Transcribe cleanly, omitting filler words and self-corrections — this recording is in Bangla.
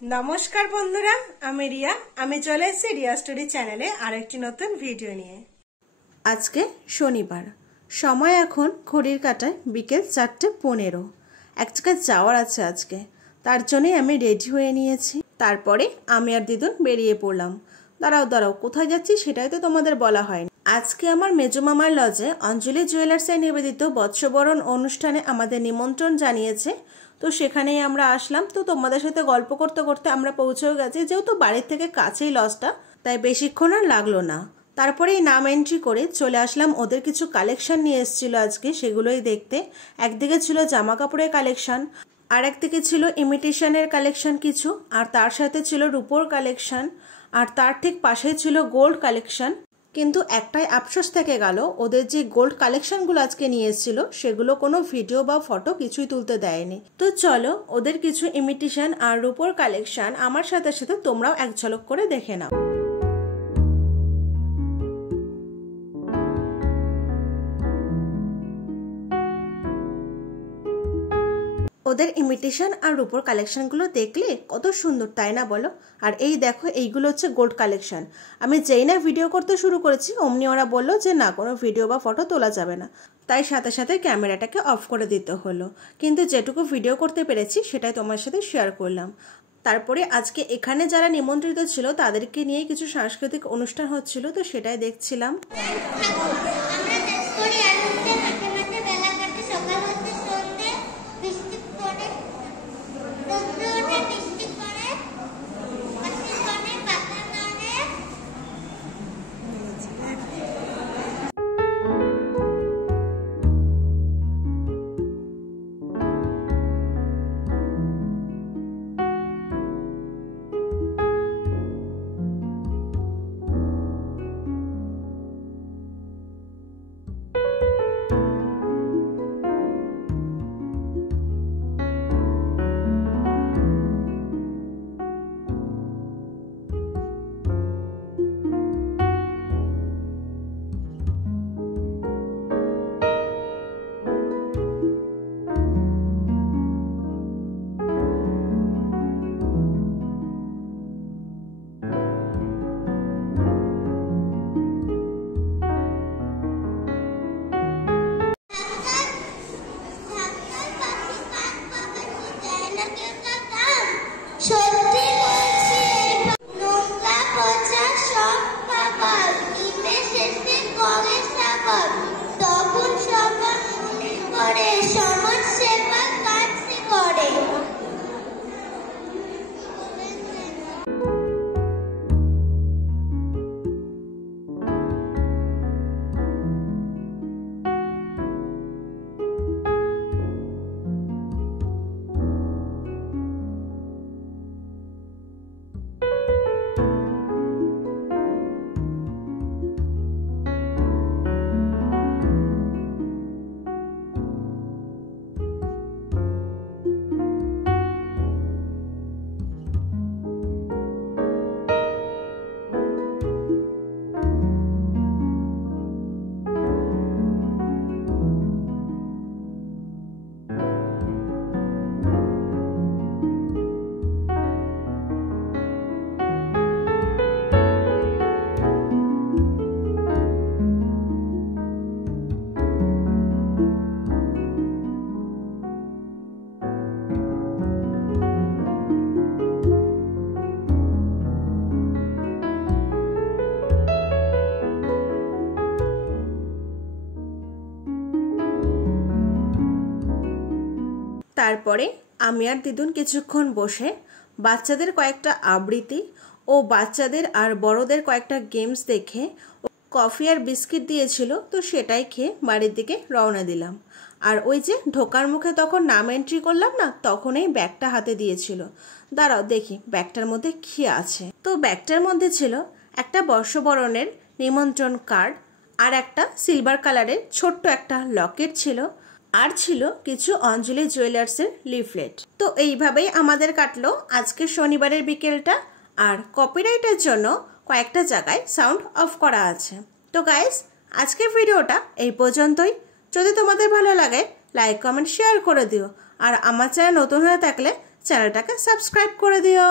नमस्कार बंधुरा आमी रिया आमी चले एसेছি रिया स्टोरी चैनेले आरेकटी नतून भिडियो निये। आज के शनिवार समय एखन घड़िर काटाय बिकेल 4:15 एक जगह जाওয়ার আছে আজকে তার জন্যই আমি রেডি হয়ে নিয়েছি। তারপরে আমি আর দিদুন বেরিয়ে পড়লাম। দাঁড়াও কোথায় যাচ্ছি সেটাই তো তোমাদের বলা হয়নি। আজকে আমার মেজো মামার লজে অঞ্জলি জুয়েলার্সে নিবেদিত বৎসবরণ অনুষ্ঠানে আমাদের নিমন্ত্রণ জানিয়েছে। তো সেখানেই আমরা আসলাম। তো তোমাদের সাথে গল্প করতে করতে আমরা পৌঁছেও গেছি, যেহেতু বাড়ির থেকে কাছেই লজটা, তাই বেশিক্ষণ আর লাগলো না। তারপরেই নাম এন্ট্রি করে চলে আসলাম। ওদের কিছু কালেকশন নিয়ে এসেছিল আজকে, সেগুলোই দেখতে। একদিকে ছিল জামা কাপড়ের কালেকশন, আর একদিকে ছিল ইমিটেশনের কালেকশন কিছু, আর তার সাথে ছিল রূপোর কালেকশন, আর তার ঠিক পাশেই ছিল গোল্ড কালেকশন। কিন্তু একটাই আফসোস থেকে গেল, ওদের যে গোল্ড কালেকশনগুলো আজকে নিয়ে এসেছিল সেগুলো কোনো ভিডিও বা ফটো কিছুই তুলতে দেয়নি। তো চলো ওদের কিছু ইমিটেশন আর রূপোর কালেকশন আমার সাথে সাথে তোমরাও এক ঝলক করে দেখে নাও। ওদের ইমিটেশন আর রূপোর কালেকশনগুলো দেখলে কত সুন্দর, তাই না বলো? আর এই দেখো, এইগুলো হচ্ছে গোল্ড কালেকশন। আমি যেই না ভিডিও করতে শুরু করেছি অমনি ওরা বললো যে না, কোনো ভিডিও বা ফটো তোলা যাবে না। তাই সাথে সাথে ক্যামেরাটাকে অফ করে দিতে হলো। কিন্তু যেটুকু ভিডিও করতে পেরেছি সেটাই তোমার সাথে শেয়ার করলাম। তারপরে আজকে এখানে যারা নিমন্ত্রিত ছিল তাদেরকে নিয়ে কিছু সাংস্কৃতিক অনুষ্ঠান হচ্ছিল, তো সেটাই দেখছিলাম। তারপরে আমি আর দিদুন কিছুক্ষণ বসে বাচ্চাদের কয়েকটা আবৃত্তি ও বাচ্চাদের আর বড়দের কয়েকটা গেমস দেখে কফি আর বিস্কিট দিয়েছিল, তো সেটাই খেয়ে বাড়ির দিকে রওনা দিলাম। আর ওই যে ঢোকার মুখে তখন নাম এন্ট্রি করলাম না, তখন এই ব্যাগটা হাতে দিয়েছিল। দাঁড়াও দেখি ব্যাগটার মধ্যে কি আছে। তো ব্যাগটার মধ্যে ছিল একটা বর্ষবরণের নিমন্ত্রণ কার্ড, আর একটা সিলভার কালারের ছোট্ট একটা লকেট ছিল, আর ছিল কিছু অঞ্জলি জুয়েলার্সের লিফলেট। তো এইভাবেই আমাদের কাটলো আজকে শনিবারের বিকেলটা। আর কপিরাইটের জন্য কয়েকটা জায়গায় সাউন্ড অফ করা আছে। তো গাইস, আজকের ভিডিওটা এই পর্যন্তই। যদি তোমাদের ভালো লাগে লাইক কমেন্ট শেয়ার করে দিও, আর আমার চ্যানেল নতুন হয়ে থাকলে চ্যানেলটাকে সাবস্ক্রাইব করে দিও।